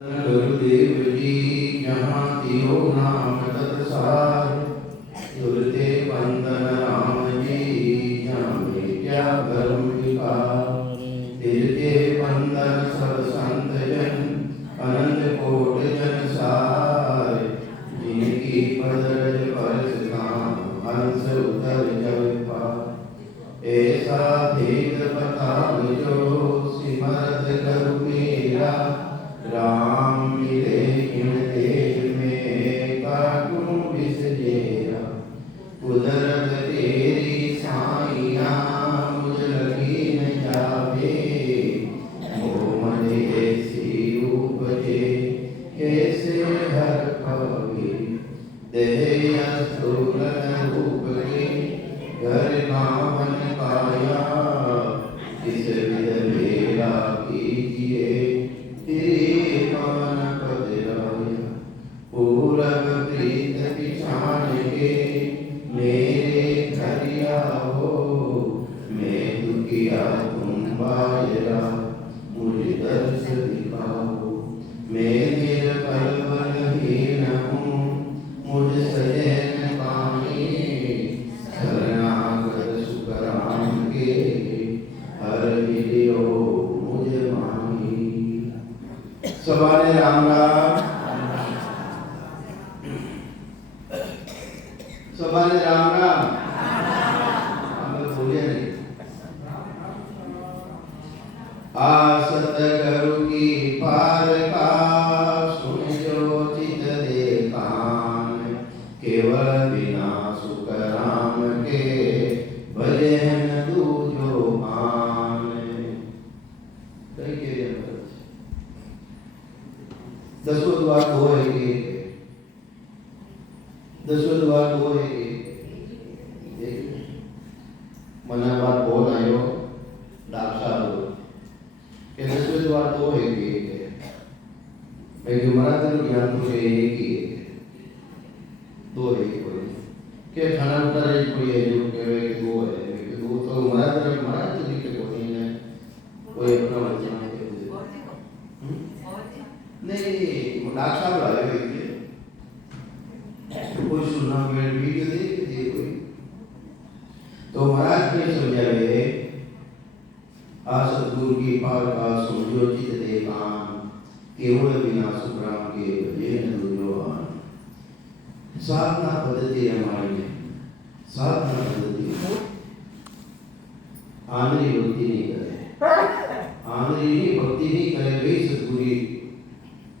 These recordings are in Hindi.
गुरुदेव जी जहाँ तियो नाम तत्सार तुरते वंदन राम जी जाने क्या धर्म विकार तिरते वंदन सब संत जन अनंत कोट जन सार जिनकी पदरज परस काम हंस उतर जग पार ऐसा भेद बताओ जो सिमरत करु मेरा राम मिले इन देश में काटूं बिसरेरा कुदरत तेरी साइया मुझ लगी न जावे मोहम्मद ऐसी उपजे कैसे हर पावे देह स्थूलन रूप के घर गावन काया इस विध मेरा कीजिए पूरब प्रीत पिछान के मेरे घरिया हो मैं दुखिया तुम बाजरा मुझे दर्श दिखाओ मैं निर्कल्पहीन हूँ मुझ सजन पानी शरणागत सुखराम के हर मिलियो मुझे मानी। सवाले राम राम सवाले राम राम हम लोग बोलिए नहीं। आसत करु की पार का सुन जो चित दे कान केवल बिना सुख राम के भजन दूजो मान। कई के दसों द्वार हो है दसों द्वार हो है मना बात बोल आयो डाक्सा दो के दसवें द्वार तो है भाई जो मरा तो ज्ञान तो है एक ही दो है कोई के खाना उतर है कोई है जो कहे कि दो है कि दो तो मरा तो नहीं के कोई है कोई अपना बच्चा नहीं डाक्सा वाला है कोई सुनना मेरे वीडियो दे कोई तो महाराज ने समझावे आ सतगुरु की पार का समझो चित दे कान केवल बिना सुखराम के भजन दूजो आन। साधना पद्धति हमारी है साधना पद्धति आंधरी भक्ति नहीं करे आंधरी भक्ति नहीं करे वही सतगुरु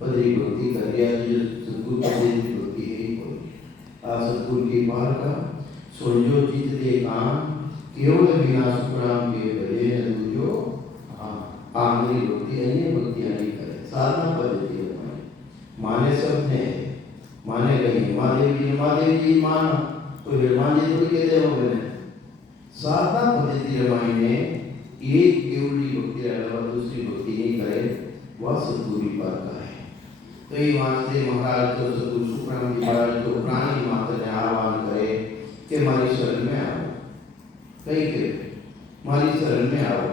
पदरी भक्ति कर या जो सतगुरु पदरी भक्ति है सतगुरु की पार का सोजो चित दे कान केवल बिना सुखराम के भजन दूजो आंधरी भक्ति अन्य भक्तियां नहीं करे साधना पद्धति है माने सब ने माने कहीं महादेव जी माना तो हनुमान जी थोड़ी कहते हो मैंने साधना पद्धति रमाई ने एक केवली भक्ति अलावा दूसरी भक्ति नहीं करे वह सतगुरु पार का है। तो ये वास्ते महाराज तो सतगुरु सुखराम जी महाराज तो प्राणी मात्र ने आह्वान करे कि हमारी शरण में आओ कहीं के हमारी शरण में आओ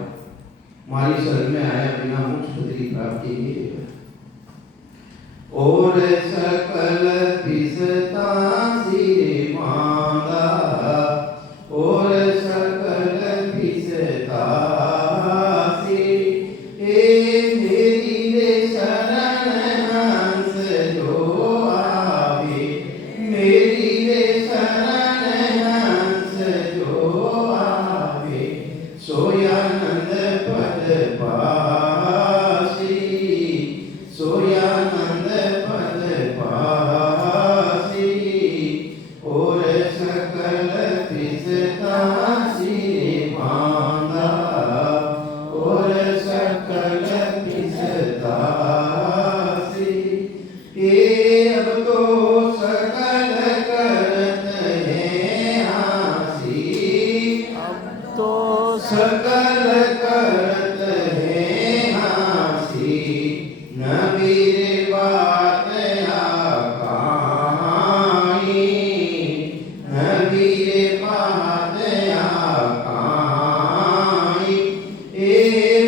हमारी शरण में आया बिना मोक्ष पदरी प्राप्ति नहीं है। और सकल पिसता सिर मांगा और सकल पिसता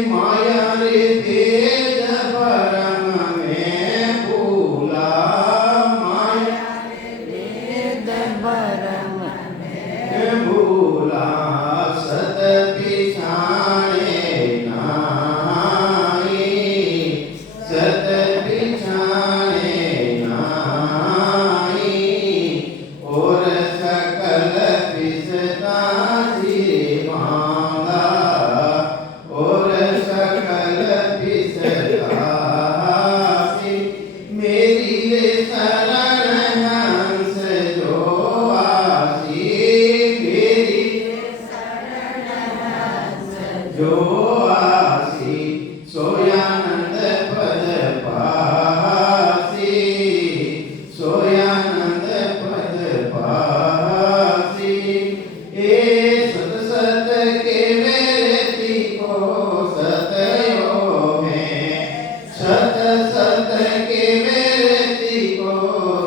माया रे भेद परम में सत पिछाने नाई और सकल पिसता सिर मांगा और सकल पिसता सिर मेरी रे शरण हंस जो आसी मेरी जो आसी सोयानंद पद पासी सोयानंद पद पासी ए सत सत के मेरे ती को सतयो है सत सत के मेरे ती को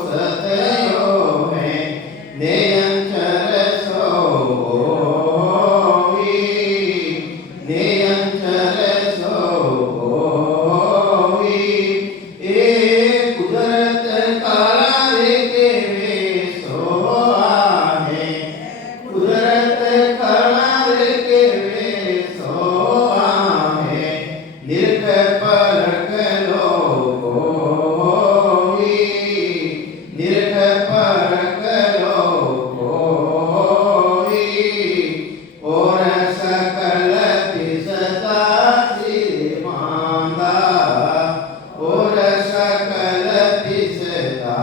सतयो है नेयंचर सोई नेयंचर सोई ए कुदरत काला रे के वे सोआ है कुदरत काला रे के वे सोआ है निर्क परक लो कोई निर्क परक लो कोई और सकल पिसता सिर मांगा और सकल पिसता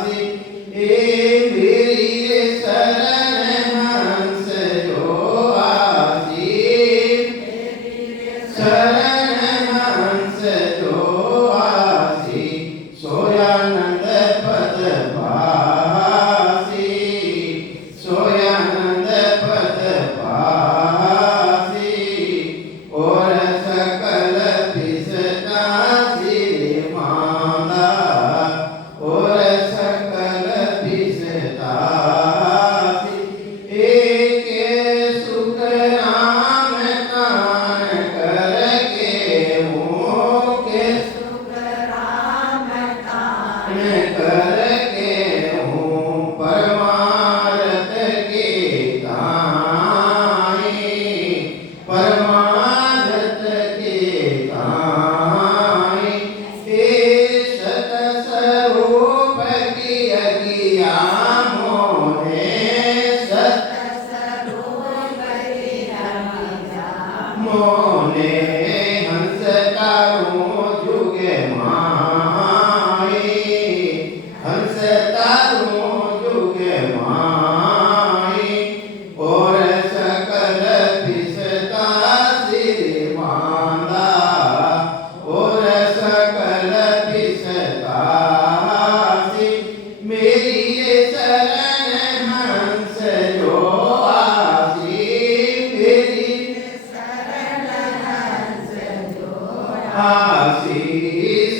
सिर ए मेरी शरण हंस जो आसी शरण हंस जो आसी सोयानंद पद पासी सोयानंद पद पासी और सकल पिसता सिर मांगा और सकल पिसता सिर एक सुख नाम कान करके मुँह के करके हूँ परमार्थ के ताई परमार्थ के ताई ए सत स्वरूप की अगिया मोहे सत मोने हंस तारू जुगे माई हंस तारू जुगे माई और सकल पिसता सिर मांगा और सकल पिसता सिर मेरी शरण हंस जो आसी मेरी आसी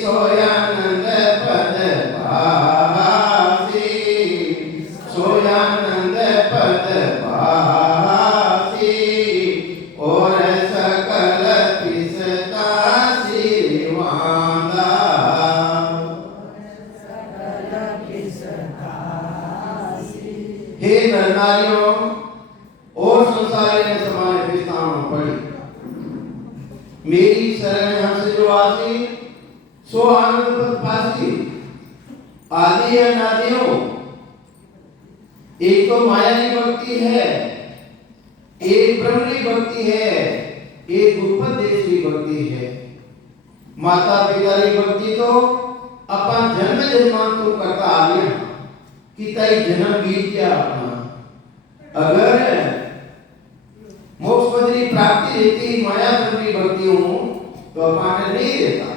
सोयानंद पद पासी सोयानंद पद पासी और सकल पिसता सिर मांगा हे नरनारियों और संसारी ने समान विस्तार पड़ी मेरी शरण हंस जो आसी सो आनंद पद पासी आदि अनादियों एक तो माया की भक्ति है एक ब्रह्मणी भक्ति है एक उपदेश की भक्ति है माता पिता की भक्ति तो अपन जन्म जन्मांतर करता आ गया कि तई जन्म बीत गया अपना अगर मोक्ष पदरी प्राप्ति रहती माया पदरी भक्ति हूँ तो अपन नहीं रहता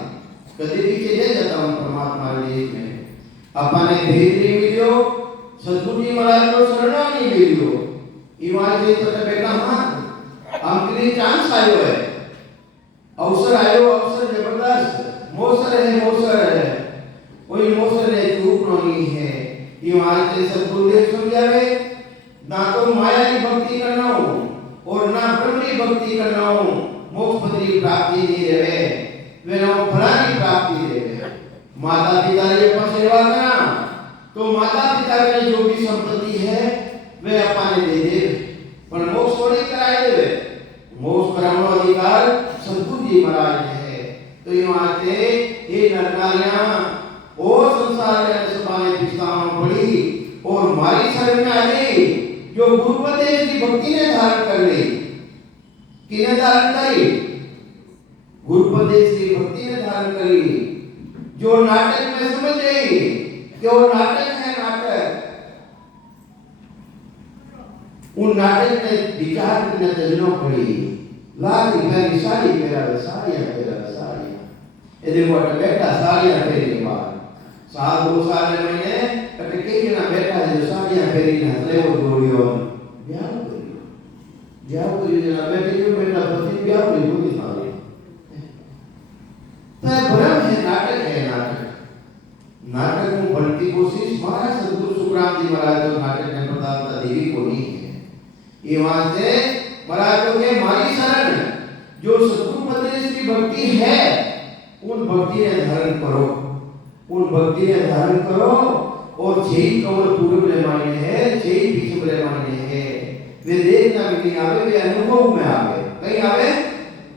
कभी पीछे ले जाता हूँ परमात्मा देश में अपने भेद नहीं मिलियो सदगुरु जी महाराज को शरणा नहीं मिलियो ईमान से तो बेटा हाँ हमके लिए चांस आयो है अवसर आयो अवसर जबरदस्त मोसर है कोई मोसर है चूक नहीं है ईमान से सदगुरु देव समझावे ना तो माया की भक्ति करना हो और ना ब्रह्म की भक्ति करना हो मोक्ष पदरी प्राप्ति नहीं रहे वे ना फला की प्राप्ति रहे माता पिता की अपन सेवा करना तो माता पिता के जो भी संपत्ति है वे अपने दे दे पर मोक्ष थोड़ी कराए देवे मोक्ष कराने अधिकार सदगुरु जी महाराज है तो ये आते ये नरकारियां और संसार के सभाएं पिछताओं पड़ी और मारी शरण में आ गई जो गुरुपदेश की भक्ति ने धारण कर ली। किने धारण करी? गुरुपदेश की भक्ति ने धारण करी। जो नाटक में समझ गई कि वो नाटक है नाटक, उन नाटक में विचार करने चलना पड़ी। लाल मेरी साड़ी मेरा साड़ियाँ ये देखो बेटा साड़ियाँ फेरी बार साल 2 साल महीने कटे के ना बेटा जो साड़ियाँ फेरी ना ले वो जोड़ियो ब्याह करियो ना बेटे जो बेटा पति ब्याह करियो की साड़ी तो भ्रम है, नाटक में बनती कोशिश महाराज सदगुरु सुखराम जी महाराज जो नाटक में प्रताप देवी को नहीं है। ये वहां से महाराजों के मारी शरण जो सदगुरु उपदेश की भक्ति है उन भक्ति ने धारण करो और जय कमल पूर्व ले माने है जय बीच ले माने है वे देखना भी नहीं आवे वे अनुभव में आवे कहीं आवे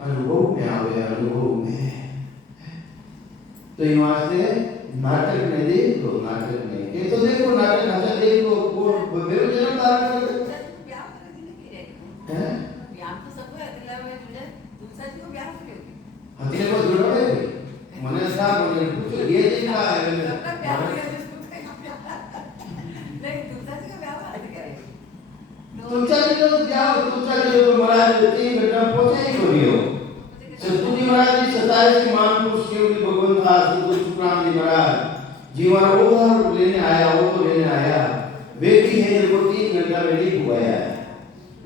अनुभव में तो ये वास्ते नाटक में देख लो नाटक में ये तो देखो नाटक अच्छा देख लो वो बेरोजगार धारण कर है व्यायाम तो सब है दिला में जुड़े दूसरा जी को व्यायाम करोगे हथले को जुड़ोगे मने साहब मने कुछ ये देखा है मैंने नहीं दूसरा जी का व्यायाम आदि करे तुमचा जी तो जाओ तुमचा जी तो महाराज 3 घंटा पहुंचे ही करियो सतगुरु जी महाराज जी 27 की मान पुरुष केवल भगवान था सतगुरु सुखराम जी महाराज जीवन उधार लेने आया वो तो लेने आया वे भी है जो 3 घंटा में नहीं हुआ है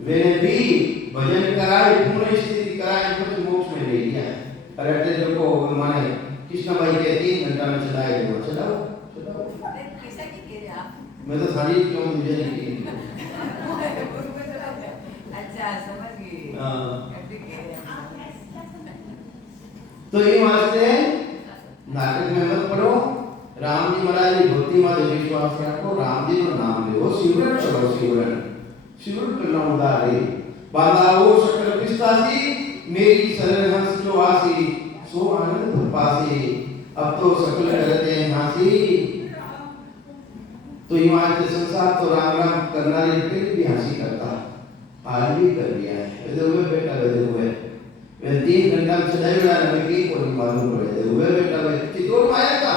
मैंने भी भजन कराए पूर्ण स्थिति कराए कुछ मोक्ष में ले लिया और अटे को माने कृष्ण भाई के 3 घंटा में चलाए वो चलाओ कैसा की कह रहे आप मैं तो सारी क्यों मुझे नहीं अच्छा समझ गई हां कैसे कह रहे तो ये वास्ते नाटक में मत पढ़ो राम जी महाराज की भक्ति में विश्वास रखो राम जी का नाम लो सिमरन करो सिमरन करना उदारे बांधाओ सकल पिस्तासी मेरी शरण हंस जो आसी सो आनंद पासी अब तो सकल करते हैं हासी तो ईमान के संसार तो राम राम करना रे फिर भी हंसी करता हाल भी कर दिया है वेदे हुए बेटा वेदे हुए वे 3 घंटा में चलाए वाला नबी की कोई मालूम पड़े हुए बेटा वे चितौड़ माया का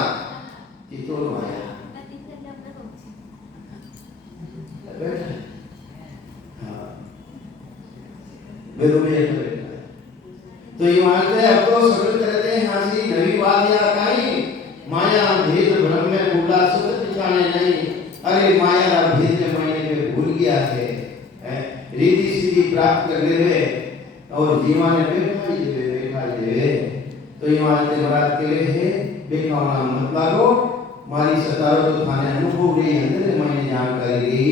चितौड़ माया बेटा वेदों में ऐसा बैठा है तो ये मानते हैं अब तो सकल करते हैं हंसी नवी बात या काई माया भेद भ्रम में भूला सत पिछाने नहीं अरे माया भेद के महीने में भूल गया है रिद्धि सिद्धि प्राप्त करने में और जीवन में बैठा दे तो ये मानते महाराज के है बेखाना मत लागो मारी सतारो तो थाने अनुभव गई अंदर मैंने जानकारी गई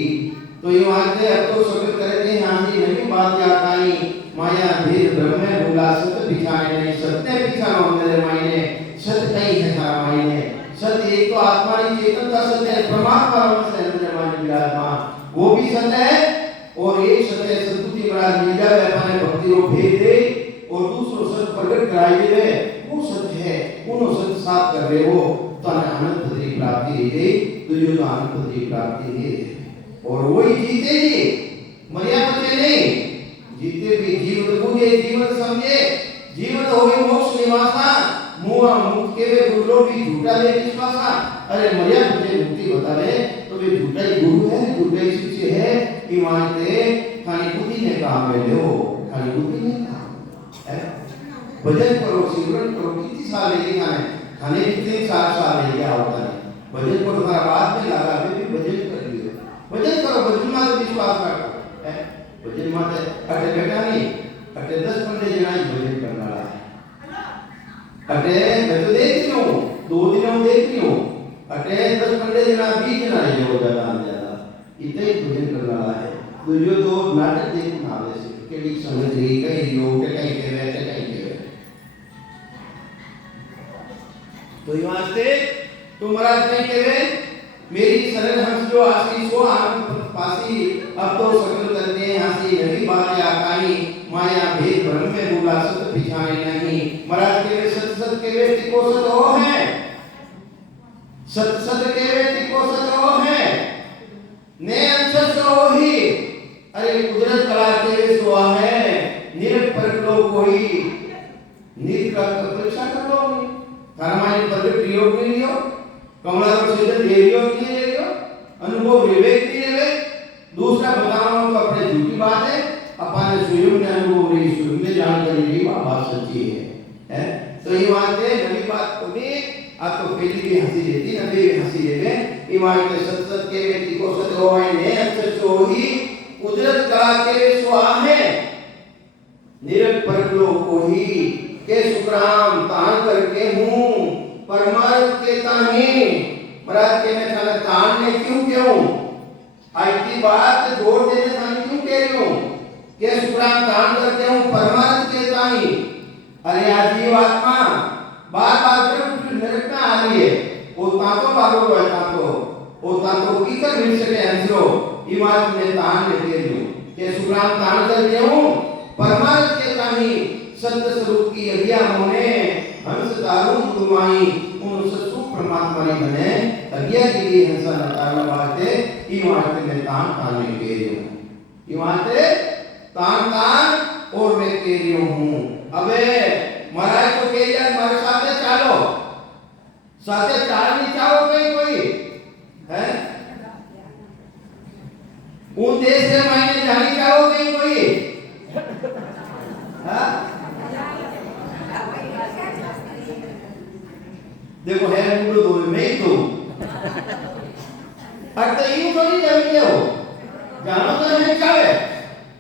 तो ये मानते अब तो सकल करते हैं हंसी नवी बात या काई माया भेद भ्रम में भूला सत पिछाने नहीं सत्य पिछाना मेरे मायने सत्य नहीं है सारा मायने सत्य एक तो आत्मा की चेतन का सत्य है परमात्मा से मेरे मायने विराजमान वो भी सत्य है और एक सत्य सतगुरु महाराज मिल जाए अपने भक्ति को भेद दे और दूसरो सत्य प्रकट कराए दे वो सत्य है उन्हों सत्य साथ कर रहे हो तो आनंद पदरी प्राप्ति रही गई तुझे तो आनंद पदरी प्राप्ति नहीं और वही जीते जी मरिया बचे नहीं जीते भी जीवन बुझे जीवन समझे जीवन होवे मोक्ष निवासा मुआ मुक्त के वे गुरु भी झूठा ले विश्वासा अरे मरिया मुझे मुक्ति बतावे तो वे झूठा ही गुरु है झूठा ही शिष्य है कि मानते खाली बुद्धि ने काम में लो खाली बुद्धि ने काम है भजन करो सिमरन करो कितनी साल लेके खाने कितने 4 साल लेके होता है भजन को तुम्हारा बात में लगा वे भी भजन कर लियो भजन करो भजन में विश्वास रखो है भजन माते अटे बेटा नहीं अटे 10-15 जना ही भजन करना है अटे मैं तो देख रही हूं 2 दिनों में देख रही हूं अटे 10-15 जना 20 जना ही हो ज्यादा इतने ही भजन करना है तो जो तो नाटक देखना आवे से केडी समझ रही कहीं लोग कहीं के बैठे कहीं के तो ये वास्ते तो महाराज नहीं कहे मेरी शरण हंस जो आसी सो आनंद पासी अब तो सकल करते हैं हंसी नवी बात या काई माया भेद भ्रम में भूला सत पिछाने नहीं महाराज के सत सत के वे तिको सत हो है, सत सत के वे तिको सत हो है, ने अंश सो ही, अरे कुदरत कला के वे सुआ है, निरख परख लो कोई, नीत का परीक्षा कर लो, थारमानी पर प्रयोग नहीं लियो, कमला पर सीधे देरियो नहीं लियो, अनुभव विवेक नहीं ले, दूसरा बताओ तो अपने झूठी बात है, अपने स्वयं ने अनुभव नहीं, स्वयं ने जानकारी नहीं, बात सच्ची है? तो ये बात है, नवी बात को भी आप तो पहली भी हंसी देती, नवी भी हंसी देते, ये बात है सत सत के व्यक्ति को सत हो ने अंश सो ही, कुदरत कला के सुआ है, निरख परख लो कोई, के सुखराम तान करके हूँ, परमार्थ के ताही, महाराज के मैं थाने तान ने क्यों आईटी बात जोड़ देने थाने क्यों कह रही हूँ, के सुखराम तान करके हूँ, परमार्थ के ताही, अरे आज ये बात मां बात कर नरक में आ रही है, वो तातो बाबू रहता तो वो तातो की कर मिल सके अंशो, ये बात मैं तान ने कह रही हूँ, के सुखराम तान करके हूँ, परमार्थ के ताही, सत्य स्वरूप की अज्ञा होने हंस तारू गुमाई उन सत्सु परमात्मा ने बने अज्ञा के लिए हंसा नतारना बाते ई वाते में तान ताने के रही हूँ, ई वाते तान तान और मैं के रही हूँ, अबे महाराज तो कह यार हमारे साथे चालो, साथे चाल नहीं चाहो कहीं कोई है, उन देश से मायने जानी चाहो कहीं कोई, हाँ देखो है मुड़ो दो में तो अरे यूं तो नहीं जावी हो जानो तो है चाहे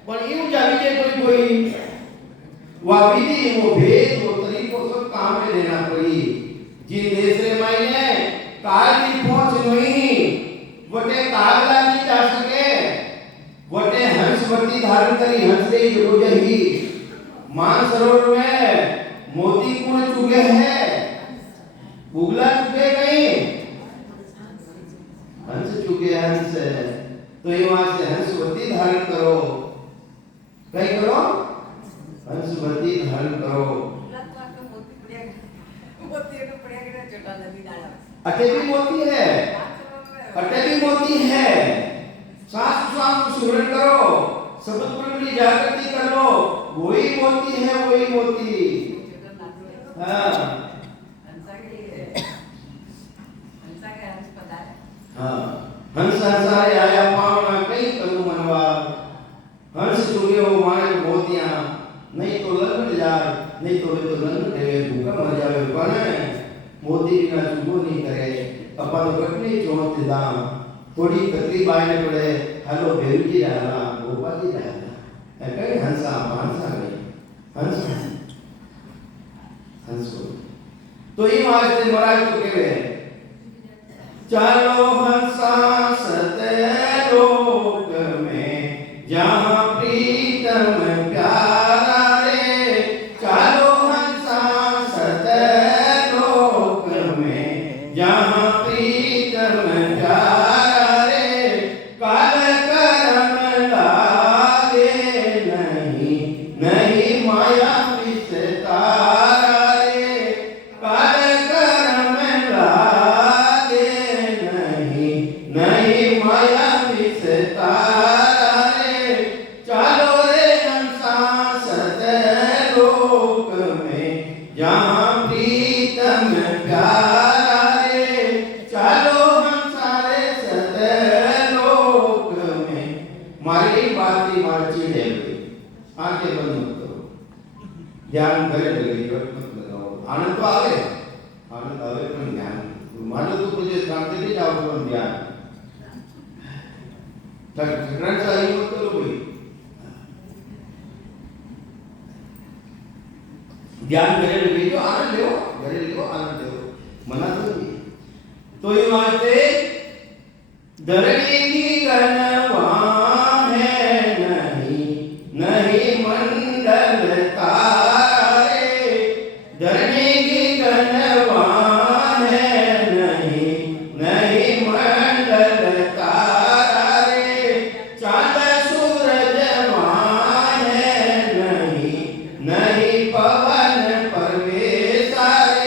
पर यूं जावी जे कोई वाविदी वो भेद वो तरीको सब काम में लेना पड़ी, जिन देश रे मायने काल की पहुंच नहीं वटे कागला नहीं जा सके, वटे हंसवती धारण करी हंस दे जो जही, मान सरोवर में मोती कुण चुगे है, बुगला चुके गई, हंस चुके हंस, तो ये वहां से हंसवती धारण करो, कहीं करो हंसवती धारण करो, अटे भी मोती है, अटे भी मोती है, सांस सांस सुरण करो, शब्द प्रकटी जागृति कर लो, वही मोती है वही मोती, हाँ हाँ हंस हंसारे आया पावना कई करू मनवा, हंस चुगे हो माने मोतियां, नहीं तो लंग जार, नहीं तो लंग देवे भूखा मर जावे कोने, मोती बिना चुगो नहीं करे, अपन कटनी चोट दाम, थोड़ी तकलीफ आने पड़े, हेलो बेरुजी रहना, गोपाजी रहना, कहीं हंसा हंसा नहीं, हंस हंस तो ये वास्ते महाराज तो कह रहे चलो हंसा सतलोक में जहाँ प्रीतम प्यारा रे, चलो हंसा सतलोक में जहाँ प्रीतम प्यारा रे, काल कर्म लागे नहीं नहीं माया विस्तारा रे, काल कर्म लागे नहीं माया विस्तारा रे, चलो रे हंसा सतलोक में जहाँ प्रीतम प्यारा रे, चलो हंसा रे सतलोक में, मारी बाती माची है, आंखें बंद मत करो, ध्यान करे लगे मत लगाओ, आनंद तो आवे पर ध्यान मानो तो मुझे शांति नहीं जाओ तो ध्यान ठगना चाहिए मत करो कोई, ध्यान करे लगे तो आनंद लो, करे लो आनंद लो, मना तो नहीं, तो ये वास्ते धरणी की गणवा है नहीं नहीं मंडल तारे, धरणी की गणवा है नहीं नहीं मंडल तारे, चांद सूरज है नहीं नहीं पवन परवेश रे,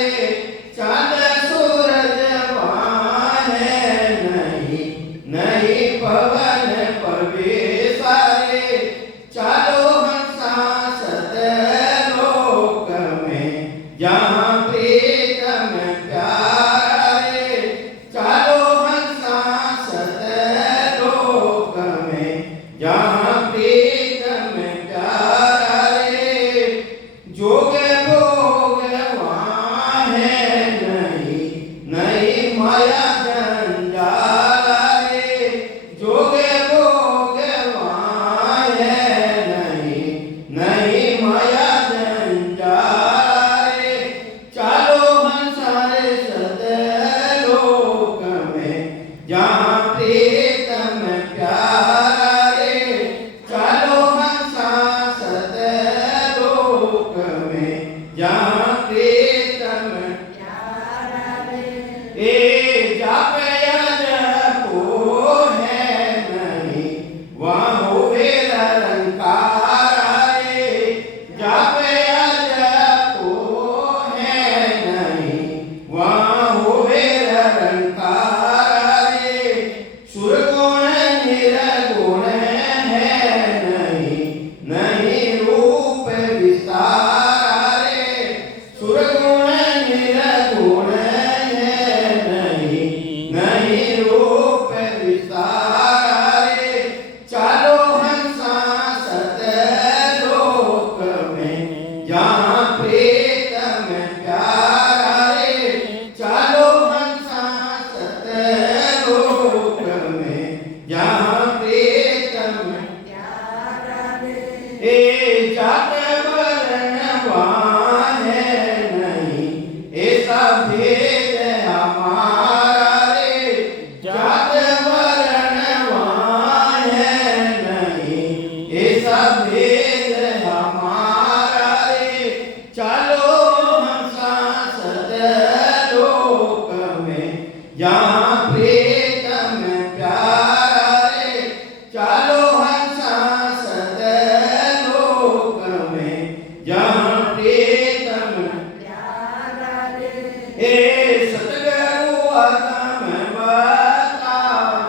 अगम बतावियो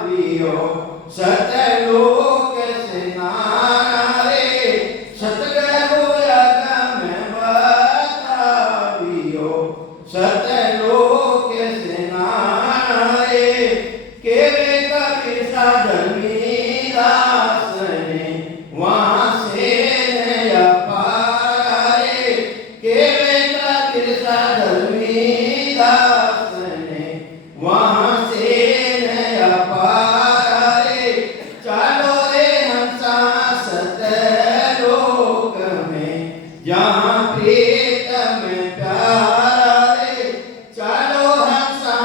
सतलोक सिनारे सतगुरु अगम बतावियो सतलोक सिनारे केवे कबीर साधर्मी दास ने वहाँ से नया पारे केवे कबीर साधर्मी दास ने वहाँ से नया पारे चलो रे हंसा सतलोक में जहाँ प्रीतम प्यारा रे चलो हंसा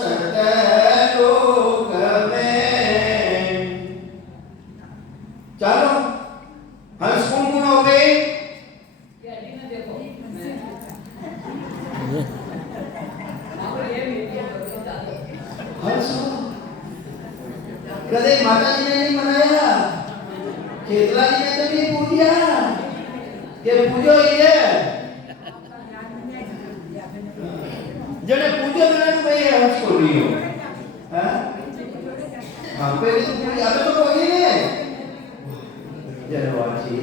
सतलोक में चलो हंस कुंकुम हो गए हंसो कदे माता जी ने नहीं मनाया खेतला जी ने तो नहीं पूजा ये पूजो ये जने पूजो ने भाई हंस को रही हो हां हां पे तो पूजा अब तो कोई नहीं जनवाची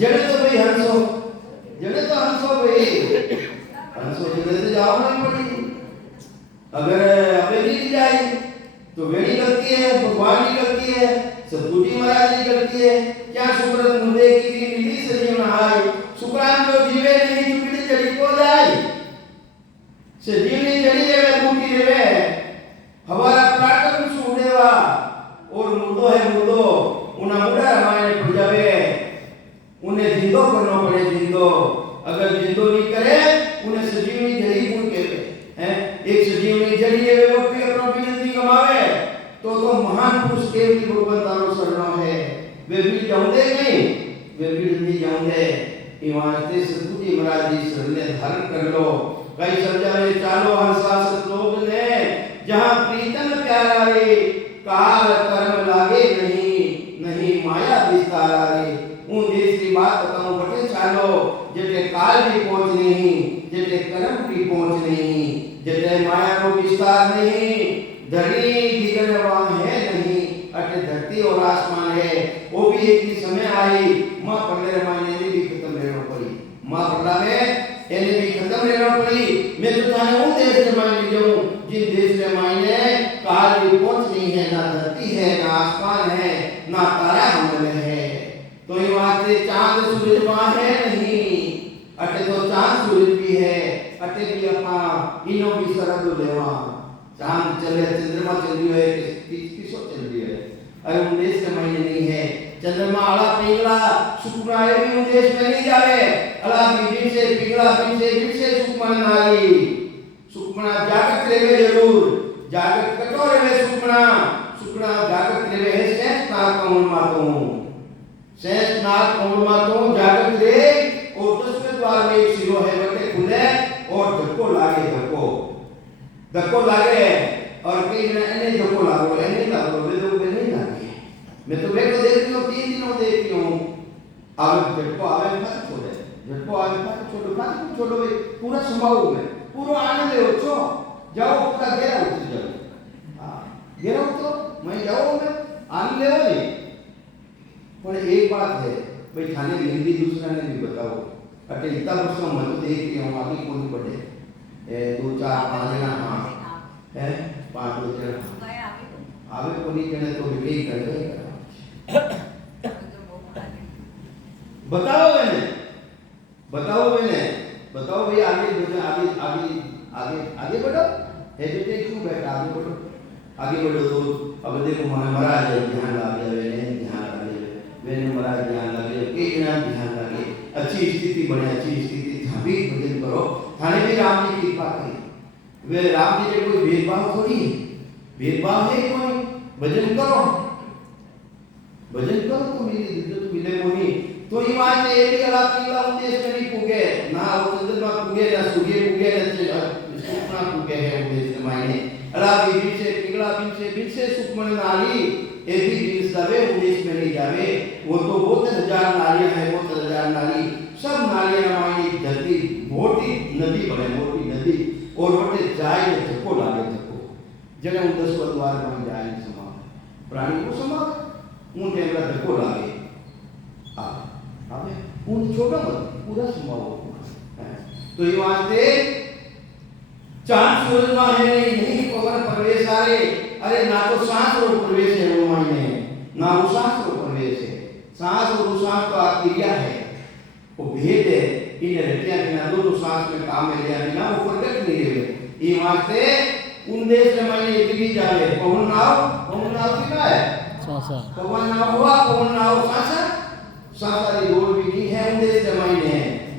जने तो भाई हंसो भाई हंसो जने तो जाओ नहीं पड़ी अगर अबे नहीं जाए तो वेड़ी करती है भगवान की करती है सतगुरु महाराज की करती है क्या सुकृत मुंडे की निधि से जीवन हाय सुकरान जो जीवे नहीं चुपड़ी चढ़ी को जाए से जीवनी चढ़ी देवे मुक्ति देवे हमारा प्रार्थना सुनेवा और मुर्दो है मुर्दो उन्हें मुड़ा रामायण पड़ जावे उन्हें जिंदो करना पड़े जिंदो अगर जिंदो नहीं करे उन्हें सजीवनी जड़ी गुण के हैं एक सजीवनी जड़ी है वो भी अपना विनती कमावे तो महान पुरुष केवल भगवान तारो शरणो है वे भी जाऊंगे नहीं वे भी नहीं जाऊंगे इमानते सतगुरु महाराज जी शरण धारण कर लो कई समझावे चालो हंसा सतलोक ने जहां प्रीतम प्यारा रे काल कर्म लागे नहीं माया विस्तारा रे उन देश की बात बताऊं बटे चालो जेटे काल भी पहुंच नहीं जेटे कर्म भी पहुंच नहीं जेटे माया को विस्तार नहीं धरती दिगंबरान है नहीं अटे धरती और आसमान है वो भी एक ही समय आई मां पढ़ले रमाने भी खत्म रहना पड़ी मां पढ़ला में एने भी खत्म रहना पड़ी मैं तो थाने वो देश में मान लीजो जिन देश में मायने काल भी पहुंच नहीं है ना धरती है ना आसमान है ना तारा मंडल है तो ये वास्ते चांद सूरज वहां है नहीं अटे तो चांद सूरज भी है अटे भी अपना इनो भी सरद लेवा चांद चले चंद्रमा चल रही है किसो चल रही है अरे उन देश के महीने नहीं है चंद्रमा आला पिंगला सुकमा ये भी उन देश में नहीं जावे अला बीबी से पिंगला बीबी से सुकमा नाली सुकमा जागत लेवे जरूर जागत कटोरे में सुकमा जागत लेवे है शेष नाग कौन मातो जागत ले और 10वें द्वार में एक सिरो है बटे खुले और धक्को लागे और कई जने एने धक्को लागो वे तो नहीं लागे मैं तो देखो देखती हूं 3 दिनों देखती हूं आवे झटको आवे फट छोड़ो भाई पूरा समाओ में पूरा आनंद ले छो जाओ पूरा घेरा उतर जाओ हां घेरा उतरो मैं जाओ मैं आनंद ले नहीं पर एक बात है भाई थाने हिंदी दूसरा ने भी बताओ अटे इतना वर्षों में तो देख रही हूं आगे कौन पढ़े 2 4 5 जना हां है 5 2 जना आवे कोनी जने तो भी करे बताओ मैंने भाई आगे बढ़ो है जो क्यों बैठा आगे बढ़ो तो अब देखो महाराज ध्यान लगे मैंने महाराज ध्यान लगे एक ध्यान लगे अच्छी स्थिति बने धार्मिक भजन करो थाने भी राम जी की कृपा करी वे राम जी के कोई भेदभाव थोड़ी भेदभाव है कोई भजन करो तो मिले मोनी तो ये बात है ये भी अलाप निकला उद्देश्य में नहीं पूगे ना चंद्रमा पूगे ना सूर्य पूगे ना सुखना पूगे है उद्देश्य मायने अलाप बीच से पिघला बीच से सुखमन नाली ये भी बीच सवे उद्देश्य में नहीं जावे वो तो 70,000 नालियां है 70,000 नाली सब नालियां मायने धरती मोटी नदी बने मोटी नदी और वटे जाए ने धक्को लागे धक्को जने उन 10 द्वार में जाए समा प्राणी को समा उन टेमरा धक्को लागे आ अबे उन छोटा मत पूरा समाओ तो ये वास्ते चांद सूरज में है नहीं पवन प्रवेश आरे अरे ना तो सांस और प्रवेश है वो मायने ना वो सांस और प्रवेश है सांस और सांस तो क्रिया है वो भेद है इन रहतिया बिना दोनों सांस में काम में लिया बिना वो प्रकट नहीं है ये वास्ते उन देश में मायने एक भी जावे पवन नाव कितना है सांसा पवन नाव हुआ पवन नाव सांसा सांसारी रोड भी नहीं है उन देश में मायने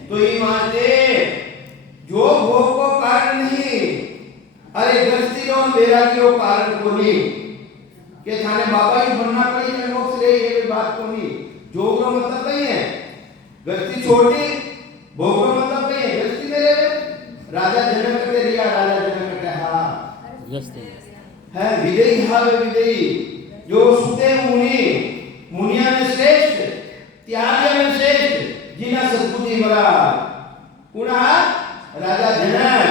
तो ये वास्ते जो भोग को कारण नहीं अरे गृहस्थी रो बैरागी रो कारण को नहीं के थाने बाबा ही बनना पड़ी है मोक्ष ले ये बात को नहीं जोग रो मतलब नहीं है गृहस्थी छोड़ी भोग रो मतलब नहीं है गृहस्थी मेरे राजा जनक करते रिया राजा जनक करते हाँ गृहस्थी है विदेही हाँ विदेही जो सुते मुनिया में श्रेष्ठ त्यागी में श्रेष्ठ जिना सद्बुद्धि मरा पुनः राजा जनक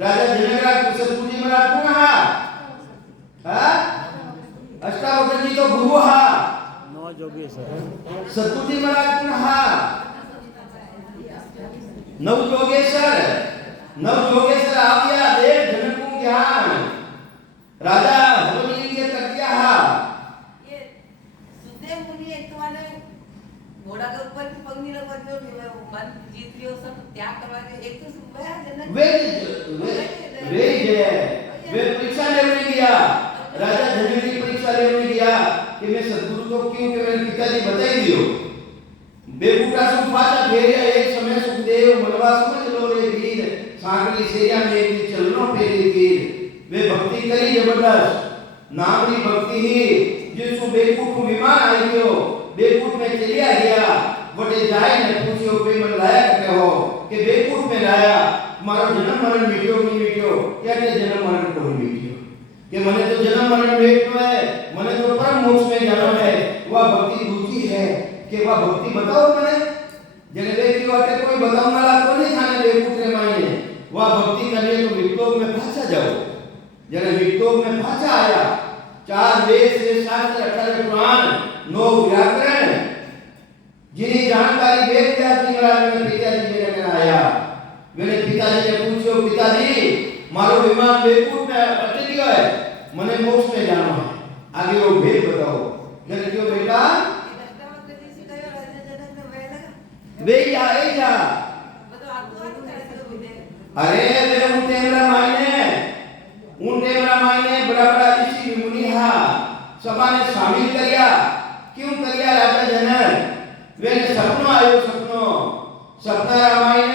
राज सद्बुद्धि महाराज पुनः अष्टावक्र जी तो गुरु हा नो जोगेश्वर सद्बुद्धि महाराज पुनः नव जोगेश्वर आ गया देव जनक को ज्ञान राजा हवनी के कर दिया ये सुते मुनि एक तो वाले घोड़ा के ऊपर की पगड़ी लगा जो मन जीत लियो सब त्याग करवा के एक तो सुबह जनक वे परीक्षा लेने गया राजा जनक की परीक्षा लेने गया कि मैं सद्गुरु को क्यों कि मेरे पिताजी बताई दियो बेबूटा सुपाचा फेरिया एक समय सुखदेव मनवा समझ लो रे वीर सांकली सेया में भी चलनो फेरी तीर वे भक्ति करी जबरदस्त नामरी भक्ति ही जिसको बेकूफ विमान आई गयो बेकूफ में चलिया गया बटे जाए ने पूछियो कोई मन लाया करते हो कि बेकूफ में लाया मारो जन्म मरण मिटियो नहीं मिटियो क्या के जन्म मरण को मिटियो कि मने तो जन्म मरण मिटनो है मने तो परम मोक्ष में जाना है वह भक्ति दूसरी है कि वह भक्ति बताओ मने जने व्यक्ति वाटे कोई बताओ वाला को नहीं थाने बेकूफ रे मायने वह भक्ति करने तो विक्तोग में फंसा जाओ जने विक्तोग में फंसा आया 4 वेद से शास्त्र 18 पुराण 9 व्याकरण जिनी जानकारी वेद व्यास जी महाराज ने पिताजी मेरे में आया मैंने पिताजी ने पूछो पिताजी मारो विमान बेकूफ में अटक गया है मने मोक्ष में जाना है आगे वो भेद बताओ जने क्यों बेटा वे या अरे वे उन टेमरा मायने बड़ा ऋषि मुनि हा सभा ने शामिल किया क्यों किया राजा जनक वे सपनो आयो सपना रामायण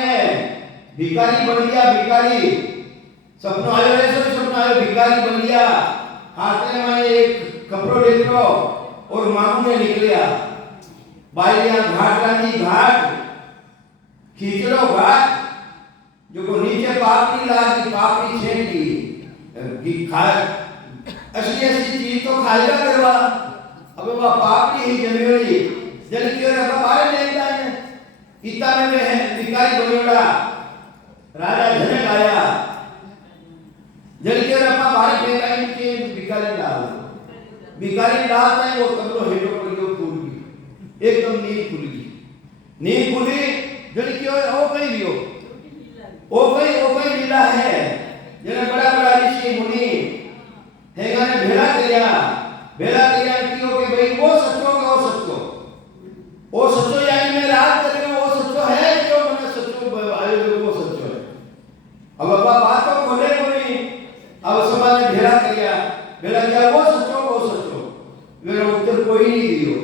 भिखारी बन गया भिखारी सपनो आयो भिखारी बन गया हाथ में एक कपड़ो लेकर और मांगू ने निकलिया बाइया घाट रानी घाट खींचड़ो घाट जो को नीचे पापड़ी लागी पापड़ी छेंकी की खा असली चीज तो खाएगा करवा अब वह पापड़ी ही जमीली जल की ओर बाहर लेता है इतना में है भिखारी बनियोड़ा राजा जनक आया जल की ओर बाहर फेंका के भिखारी डालता है वो कमरो हेडो पर गयो फूल गई एकदम नींद खुली जल की ओर ओ कई लीला है जने बड़ा ऋषि मुनि हेगा ने भेड़ा किया कियो के भाई वो सच्चो यानी मैं रात कर रहा हूं वो सच्चो है जो मैंने सच्चो आयो वो सच्चो है अब बाबा बात तो खोले को नहीं अब सभा ने भेड़ा किया वो सच्चो मेरा उत्तर कोई नहीं दियो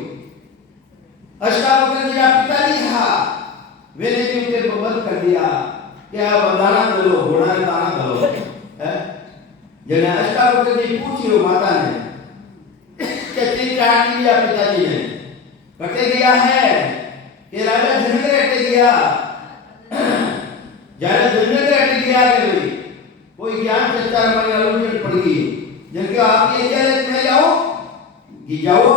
अष्टावक्र जी पिताजी हा मैंने भी उसे बंद कर दिया क्या दाना दलो घोड़ा दाना दलो है जने अष्टावक्र जी पूछियो माता ने कि 3-4 दिया पिताजी ने कटे दिया है कि राजा जनक कटे दिया के भाई कोई ज्ञान चर्चा में आलोचना पड़ गई जबकि आप ये क्या में जाओ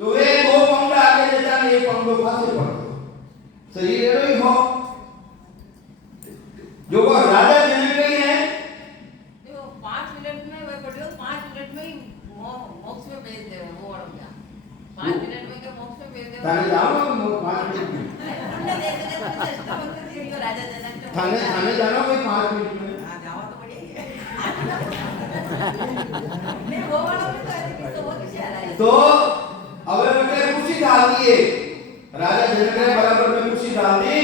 तो वे 2 पंगड़ा आगे देता है 1 पंगड़ो पासे पड़तो शरीर एरो ही हो मिनट में हाँ जावा तो बढ़िया ही है नहीं वो वाला भी तो ऐसे किसको बहुत अच्छी आ रहा है तो હવે એટલે ખુશી डाल दिए राजा जनक ने बराबर में खुशी डाल दी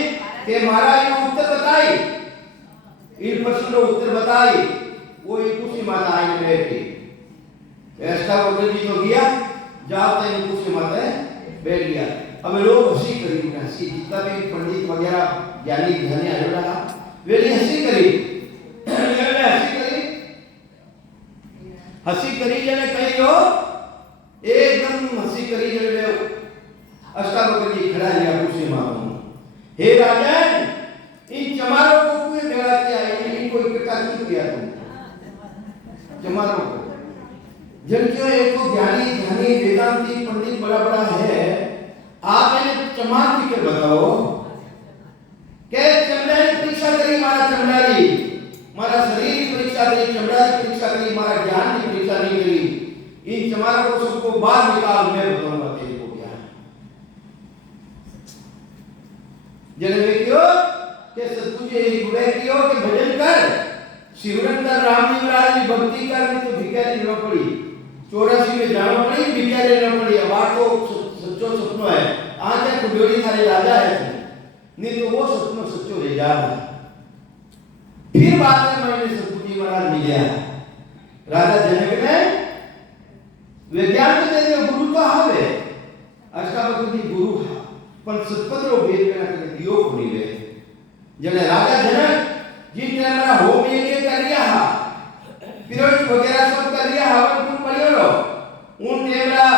कि महाराज ने उत्तर बताई इन प्रश्न का उत्तर बताई वो ही खुशी माता आई में बैठी ऐसा वगैरह जी तो गया जाते ही खुशी माता बैठ गया अब लोग हंसी करी हंसी जितना भी पंडित वगैरह ज्ञानी ध्यानी आयो रहा वे हंसी करी हंसी करी जने कही हो एकदम हंसी करी जने अष्टावक्र जी खड़ा लिया खुशी माता हे राजन इन चमारों को क्यों भेड़ा किया इनको इकट्ठा क्यों किया तुम चमारों को जिनके एक तो ज्ञानी ध्यानी वेदांती पंडित बड़ा बड़ा है आप इन्हें चमार फिक्र बताओ के चमड़ारी परीक्षा करी मारा चमड़ारी मारा शरीर की परीक्षा करी चमड़ारी परीक्षा करी मारा ज्ञान की परीक्षा नहीं करी इन चमारों को सबको बाहर निकाल मैं बताऊंगा तेरे को क्या जने वे क्यों के सतुजे गुड़े क्यों के भजन कर शिवरन कर राम जी महाराज की भक्ति कर नहीं तो भिखारी न पड़ी 84 में जाना पड़ी भिखारी न पड़ी अब तो सच्चो सपनो है आज तक कुडोरी थारे राजा है नहीं तो वो सपनो सच्चो ले जा फिर बाद में मैंने सतुजी महाराज मिल गया राजा जनक ने विज्ञान के गुरु तो हवे अष्टावक्र जी गुरु है पण सतपद्रो भेद में ना दियो कोनी वे जने राजा जनक जिन ने हमारा होम यज्ञ कर लिया हा पिरोज वगैरह सब कर लिया हवन कुल पड़ियो उन नेमरा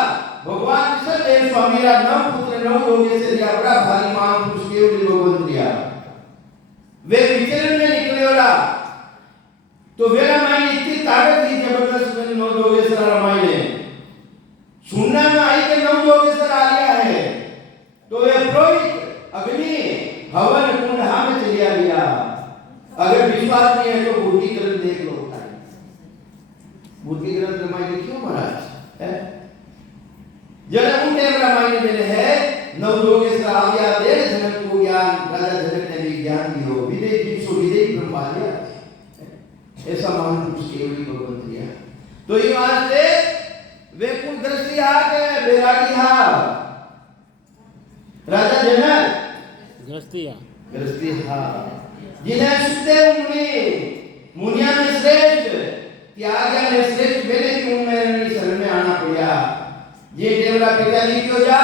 भगवान कृष्ण स्वामी रा नव पुत्र नव योगे से दिया बड़ा भारी मान पुरुष के उन्हें भगवान दिया वे विचरण में निकले वाला तो वेरा माई इतनी ताकत थी जबरदस्त में नव योगे से रामायण ने सुनना में आई के नव योगे से आ लिया है तो वे पुरोहित अग्नि हवन कुंड में चलिया गया अगर विश्वास नहीं है तो बुद्धि ग्रंथ देख लो बुद्धि ग्रंथ रामायण क्यों महाराज जने उन टाइम रामायण में है नव योगेश्वर आ गया दे जनक को ज्ञान राजा जनक ने भी ज्ञान दियो विदेह जी सो विदेह ब्रह्मालिया ऐसा मान पुरुष केवली भगवंत दिया तो ये वास्ते वे कुल दृष्टि आ के बैरागी हा राजा जनक गृहस्थी हा जिन्हें सुखदेव मुनि मुनिया में श्रेष्ठ त्याग्या में श्रेष्ठ बेले की उनमें शरण में आना पड़ा ये देवरा पिताजी क्यों जा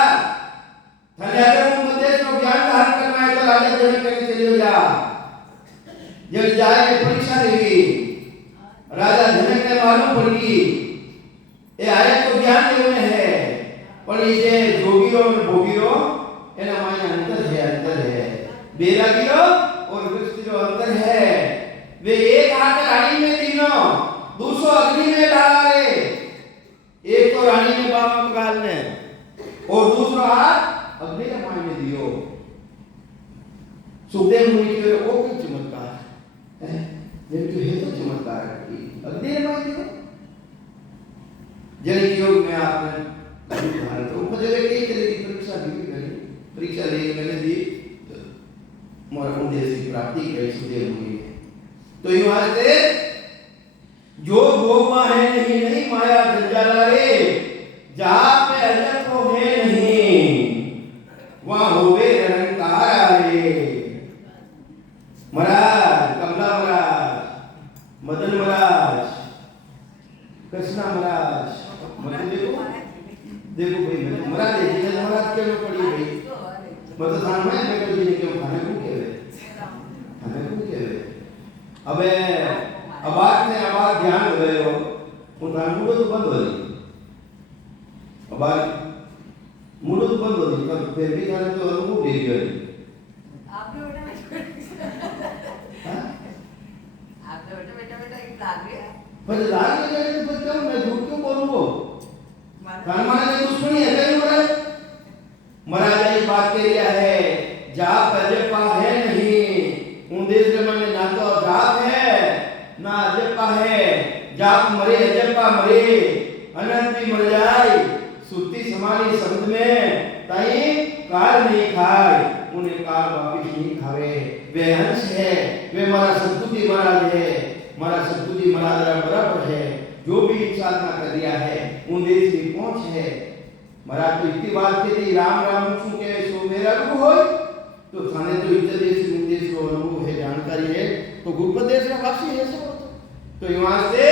थाने अगर उन देश को ज्ञान धारण करना है तो राजा जनक के चलियो जा जब जाए परीक्षा देगी राजा जनक ने मालूम पड़ी ये आए तो ज्ञान देव में है पर ये जोगियों और भोगियों एना मायने अंतर है बेरागियों और गृहस्थी अंतर है वे एक हाथ रानी में तीनों दूसरा अग्नि में डाला रे एक तो रानी ने बाबा मगाल ने और दूसरा हाथ अग्नि के मायने दियो सुखदेव मुनि के वो भी चमत्कार है जब तो है तो चमत्कार की अग्नि ने मायने दियो जन योग में आपने भारत को मुझे कई तरह की परीक्षा भी करी परीक्षा ले मैंने भी मोर उद्देश्य की प्राप्ति करी सुखदेव मुनि तो ये वास्ते जो भोगवा है नहीं माया जंजाला रे जहां पे अजब को है नहीं वहां होवे निरंकार रे महाराज कमला महाराज मदन महाराज कृष्णा महाराज मतलब देखो भाई महाराज जी ने महाराज क्यों पड़ी भाई मतलब थान में बेटो जी ने क्यों खाने को केवे अबे अबार ने अबार ध्यान गयो उन मुड़ो तो बंद हो गई अबार मुड़ो तो बंद हो गई पर फिर भी थाने तो अनुभव दे गए आपने बेटा एक लाग गया पर लाग गया तो फिर क्यों मैं झूठ क्यों बोलूं कान माने की दुश्मनी है कहीं महाराज महाराज ये बात कह रिया है जाप अजपा है नहीं उदेश में ना तो जाप है ना अजपा है जाप मरे अजपा मरे अनंत भी मर जाए सुत्ती समानी शब्द में ताई काल नहीं खाए उन्हें काल वापिस नहीं खावे वे हंस है वे मारा सतगुरु महाराज है, मारा सतगुरु महाराज बराबर है। जो भी साधना कर रिया है उन देश की पहुंच है। महाराज तो इतनी बात के थी राम राम छू के सो मेरा रूह होय तो थाने तो इतने देश मुदेश रो अनुभव है, जानकारी है तो गुरुपद देश में वापसी है सब। तो यहाँ से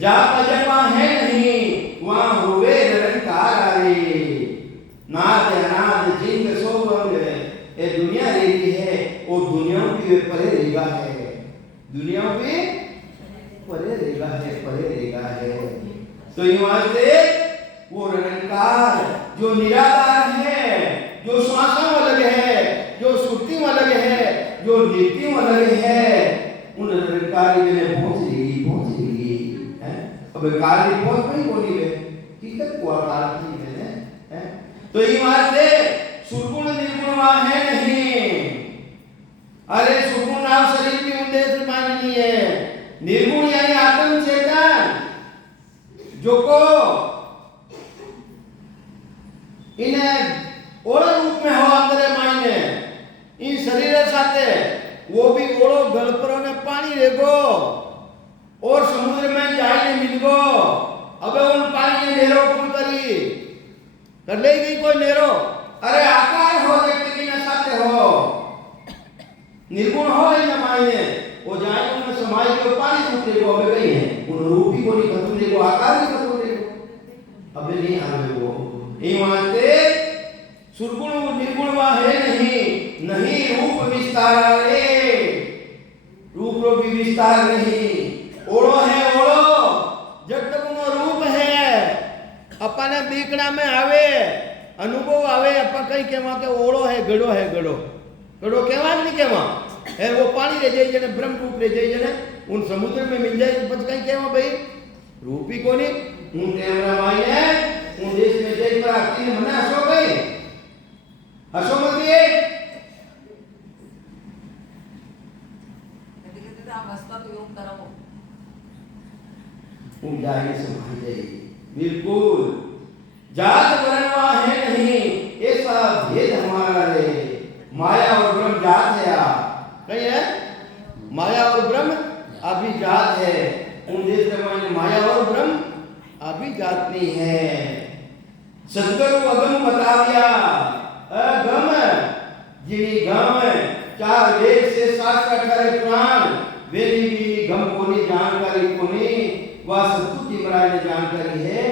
जहाँ जपा है नहीं वहाँ होवे निरंकार आए। नाद अनाद जिंग सोवंग ये दुनिया रहती है और दुनिया भी परे रहेगा है, दुनिया भी परे रहेगा है, परे रहेगा है। तो यहाँ से वो निरंकार जो निराकार है, जो श्वासों अलग है, जो सुरती अलग है, जो नीति अलग है, उन निरंकार में पहुंचेगी है। अब कार्य पहुंच नहीं बोली वे ठीक है को आकार नहीं है। तो ये बात है सुरगुण निर्गुण है नहीं। अरे सुरगुण नाम शरीर की उद्देश्य माननी है। निर्गुण यानी आत्म चेतन जो को इन्हें ओड़ा रूप में हो अंदर मायने इन शरीर साथे वो भी ओड़ो गलपरों ने पानी रेगो और समुद्र में जाए ने मिल गो। अबे उन पानी ने नेरो कौन करी कर ले गई कोई नेरो। अरे आकार हो व्यक्ति की न साथे हो निर्गुण हो इन मायने वो जाए उन समाज के पानी दूसरे को अबे गई है उन रूप ही को नहीं खतरे को आकार ही खतरे को अबे नहीं आवे वो ईमानते सुरगुण निर्गुण वा है नहीं रूप विस्तार रे रूप रो भी विस्तार नहीं। ओड़ो है ओड़ो जब तक उनो रूप है अपने देखना में आवे अनुभव आवे अपन कहीं केवा के ओड़ो है गड़ो गड़ो केवा नहीं केवा है वो पानी रह जाए जने ब्रह्म रूप रह जाए जने उन समुद्र में मिल जाए तो कहीं केवा भाई रूप ही कोनी उन कैमरा भाई है उन देश में देख पर आती है मना हसो गई हसो मत ये कहते आप हंसता तो योग करो उन जाए समझ जाए बिल्कुल जात वर्णवा है नहीं ऐसा भेद हमारा रे। माया और ब्रह्म जात है कहीं है माया और ब्रह्म अभी जात है। उन देश में माया और ब्रह्म अभी जात नहीं है। सदगुरु अगम बता दिया अगम जिनी गम चार वेद से शास्त्र करे पुराण वेदी भी गम कोनी जानकारी कोनी वह सतगुरु जी महाराज ने जानकारी है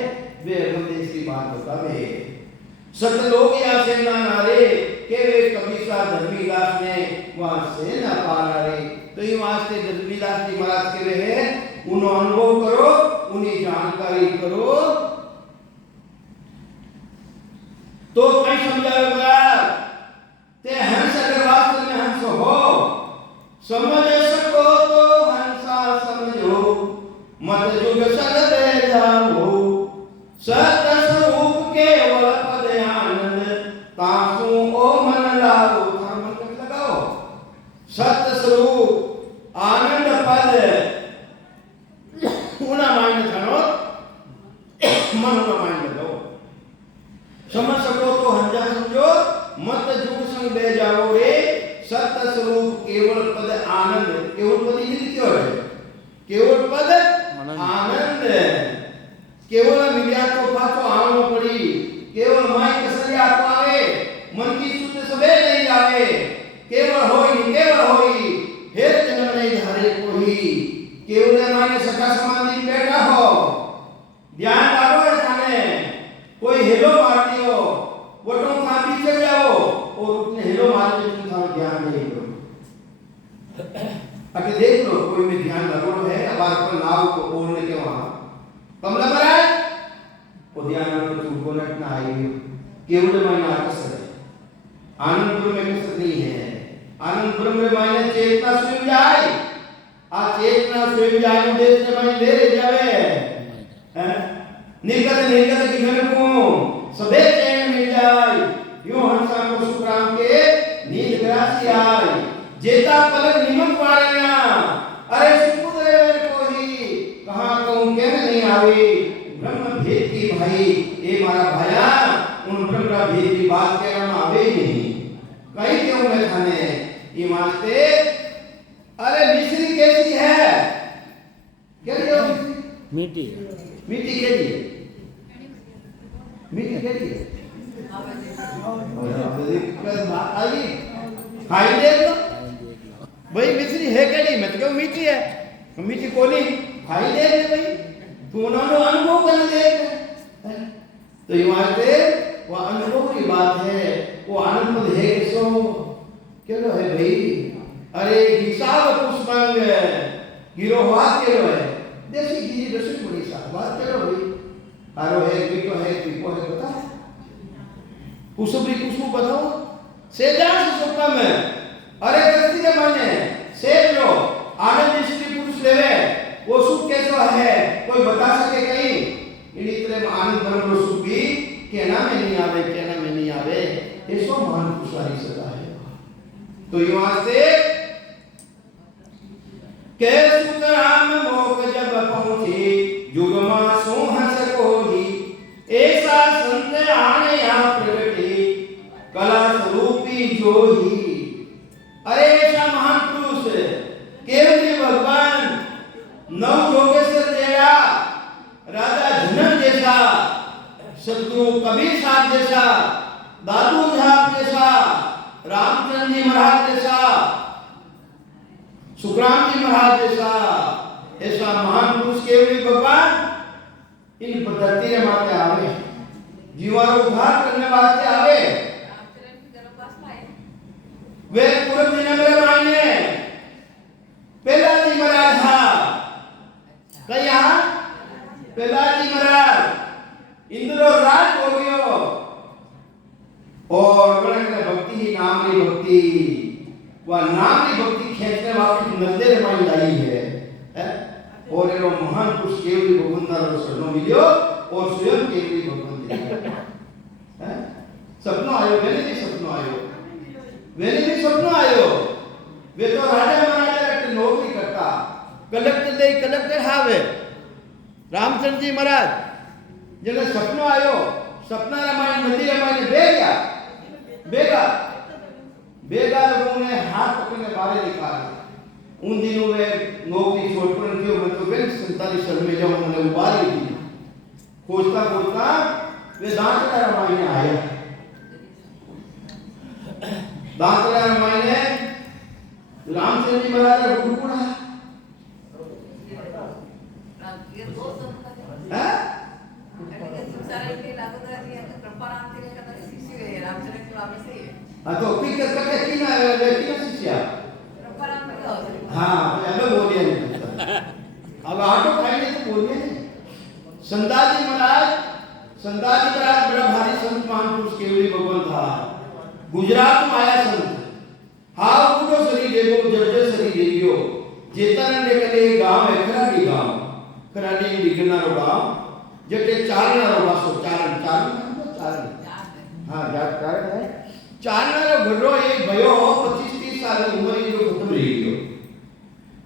वे अगम देश की बात बतावे। सत लोग यहाँ से ना नारे के वे कबीसा धर्मीदास ने वहाँ से ना पाला रे। तो ये वास्ते धर्मीदास जी महाराज के वे है उन्हें अनुभव करो उन्हें जानकारी करो तो कहीं समझाएगा ते हंस अगर वास्तव में हंस हो समझ सको तो हंसा समझो मत जुग सन दे जाओ सत स्वरूप केवल पद आनंद तासु ओ मन लाओ थार मन कब लगाओ सत स्वरूप आनंद पद उना मायने थानो मन उना मायने लगाओ समझ सको तो हंजा समझो मत जुग संग ले जाओ रे। सत स्वरूप केवल पद आनंद केवल पद ही क्यों है केवल पद आनंद केवल मिलिया तो पाछो आवनो पड़ी केवल माई कसरिया तो आवे मन की शुद्ध सबे नहीं आवे केवल होई फिर जन्म नहीं धारे कोई केवल माने सका समाधि बैठा हो ध्यान लागो थाने कोई हेलो मार दियो वटो था पीछे जाओ और उसने हेलो मार के तुम था ध्यान नहीं करो अके देख लो कोई में ध्यान लगो है अब पर नाव को बोलने के वहां कमला पर है वो ध्यान में तो बोलत ना आई केवल मायने आकर्षण है आनंद ब्रह्म में कसर नहीं है। आनंद ब्रह्म में मायने चेतना स्वयं जाए आ चेतना स्वयं जाए देश में मायने ले जावे हैं निर्गत की घर को सबे चैन मिल जाए यूं हंसा को सुखराम के नींद ग्रासी आए जेता पलक निमक वालेना अरे सुपुत्र को ही कहां कहूं के नहीं आवे ब्रह्म भेद की भाई ए मारा भाया उन ब्रह्म का भेद की बात कहना आवे ही नहीं कहीं क्यों मैं थाने ये मानते मीठी मीठी केड़ी है मीठी केड़ी है आई खाई देख लो भाई मिश्री है केड़ी मैं तो कहूँ मीठी है मीठी कोनी खाई देख ले भाई तू उन्होंने अनुभव कर देख तो ये वास्ते वो अनुभव की बात है वो आनंद है सो केलो है भाई अरे हिसाब पुष्पांग गिरोहात केलो है देसी गिरी रसोई बड़ी सा बात केलो भाई आरो है मीठो है तीखो है बता कुसुबरी कुसुब बताओ सेजा से सुक्का में अरे कस्ती के माने से जो आनंद स्त्री पुरुष लेवे वो सुख कैसा है कोई बता सके कहीं इन इतने आनंद भरनो सुख भी कहना में नहीं आवे ऐसो महान पुरुषारी सदा है तो ये वास्ते के सुख राम मोक जब पहुंची जुगमा सोहस कोही ऐसा संत आने या प्रगटी कला स्वरूपी जोही अरे ऐसा महान पुरुष केवल भगवान नव जोगेश्वर तेरा राजा जनक जैसा सदगुरु कबीर साहब जैसा दादू साहब जैसा रामचंद्र जी महाराज जैसा सुखराम जी महाराज जैसा ऐसा महान पुरुष केवल भगवान इन धरती के माथे आवे जीवन उद्धार करने वास्ते आवे वे पूर्व दिन मेरे मायने पहला जी महाराज था कहीं यहाँ पहला जी महाराज इंद्र राज हो गयो और भक्ति ही नाम की भक्ति वह नाम की भक्ति खेचने वाली नजर माई लाई है और ये महान पुरुष केवली भगवान ना शरणों मिलियो और स्वयं केवली भगवान दिया सपना आयो मैंने भी सपना आयो वे तो राजा महाराजा के नौकरी करता कलेक्टर हावे रामचंद्र जी महाराज जने सपनो आयो सपना रामायण नदी रामायण बेगा लोगों ने हाथ पकड़ने बारे निकाले उन दिनों में नौकरी छोड़कर क्यों मैं तो 47 साल में जब मैंने उबारी दी खोजता वे दांतला रामायण आया दांतला रामायण रामचंद्र जी महाराज का गुरुकुल है हाँ तो पिक करके की ना शिष्य हाँ अब बोलिए अब आटो खाएंगे तो बोलिए संदास जी महाराज बड़ा भारी संत महान पुरुष केवली भगवान था गुजरात में आया संत हाउ बूढ़ो शरीर देखो जर्जर शरीर देखियो जेतन लेकर गांव है खराडी दिखनारो गांव जटे चारनारो वासो चारण हाँ चारण है चारनारो घरो एक भयो 25-30 साल की उम्र जो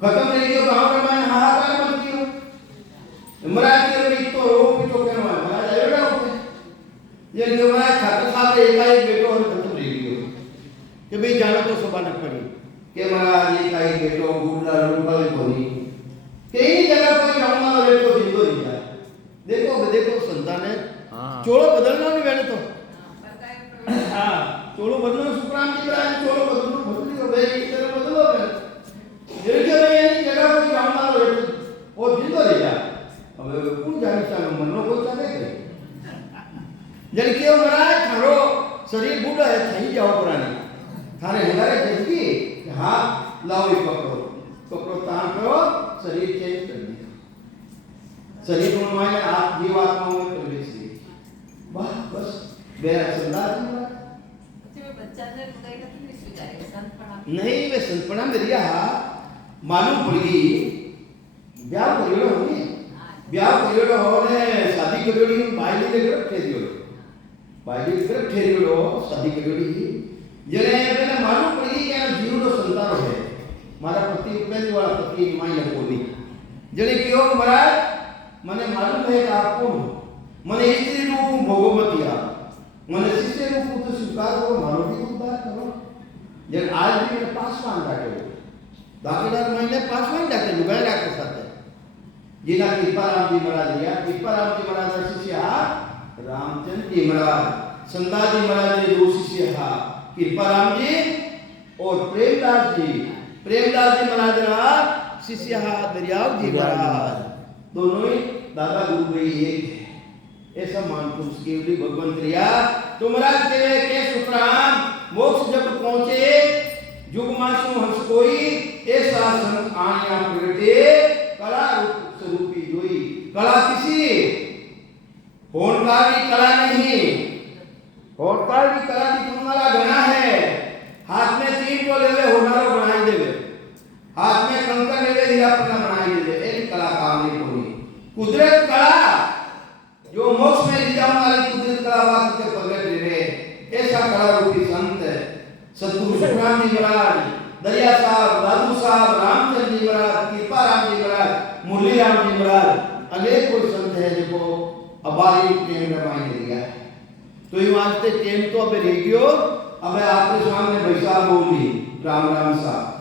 खत्म रही गयो गांव में मैं हाहाकार मच गयो महाराज के री तो रो पिटो के महाराज आयोडा होते ये जो महाराज खाते साथ एकाएक बेटो और खत्म रही गयो कि भाई जानो तो सबानक पड़ी के महाराज एकाएक बेटो गुडला रुपल कोनी कई जगह पर जाऊंगा और बेटो जिंदो नहीं जाए देखो संतान है चोलो बदलना नहीं मैंने तो हाँ चोलो बदलना सुखराम जी महाराज चोलो बदलना बदली हो भाई इधर बदलो जैसे भाई ये जगह पर जाऊंगा और जिंदो नहीं जाए अब कौन जाने चाहे मनो को चले गए जन क्यों महाराज थारो शरीर बूढ़ा है थई जाओ पुरानी थारे हमारे जल्दी हाँ लाओ ये पकड़ो तान करो शरीर चेंज कर दिया शरीर को मायने आप जीवात्माओं में प्रवेश किए वाह बस बेरा संदास नहीं वे संतपणा में रिया मालूम पड़ी ब्याह करियो होगी होने शादी करियो बाइली ले ग्रप ठेरियो शादी करियो जने मैंने मालूम पड़ी कि जीव रो संतान है मारा पति पहली वाला पति माई ने बोली जने क्यों महाराज मने मालूम है कि आपको मने स्त्री रूप भोगवतिया मने शिष्य रूप तो स्वीकार करो मानवी उद्धार करो जब आज भी मेरे पासवान डाके दाकेदार महीने पासवान डाके लुगाई राके साथे जिना कृपाराम जी महाराज लिया कृपाराम जी महाराज शिष्य हा रामचंद्र जी महाराज संता जी महाराज ने दो शिष्य हा कृपाराम जी और प्रेमदास जी महाराज ना शिष्य हा दरियाव जी महाराज दोनों ही दादा गुरु भाई एक है ऐसा मानतो उसके लिए भगवान क्रिया तो महाराज के के सुखराम मोक्ष जब पहुंचे जुग मासु हंस कोई ऐसा संत आया प्रगटे कला रूप स्वरूपी जोई कला किसी होनकार की कला नहीं होनकार की कला दिखने वाला घना है हाथ में 3 तो लेवे होनारो बनाई देवे हाथ में कंकर लेवे हीरा पन्ना बनाई देवे एक कला काम नहीं कोई कुदरत कला जो मोक्ष में ले जाने वाली कुदरत कला बात के प्रगट रहे ऐसा कला रूपी संत है सतगुरु सुखराम जी महाराज दरिया साहब दादू साहब रामचंद्र जी महाराज कृपाराम जी महाराज मुरली राम जी महाराज अनेक कोई संत है जो अबारी प्रेम रमाई दिया तो ये वास्ते टेम तो अब रह गयो अब आपके सामने बैसा बोली राम राम साहब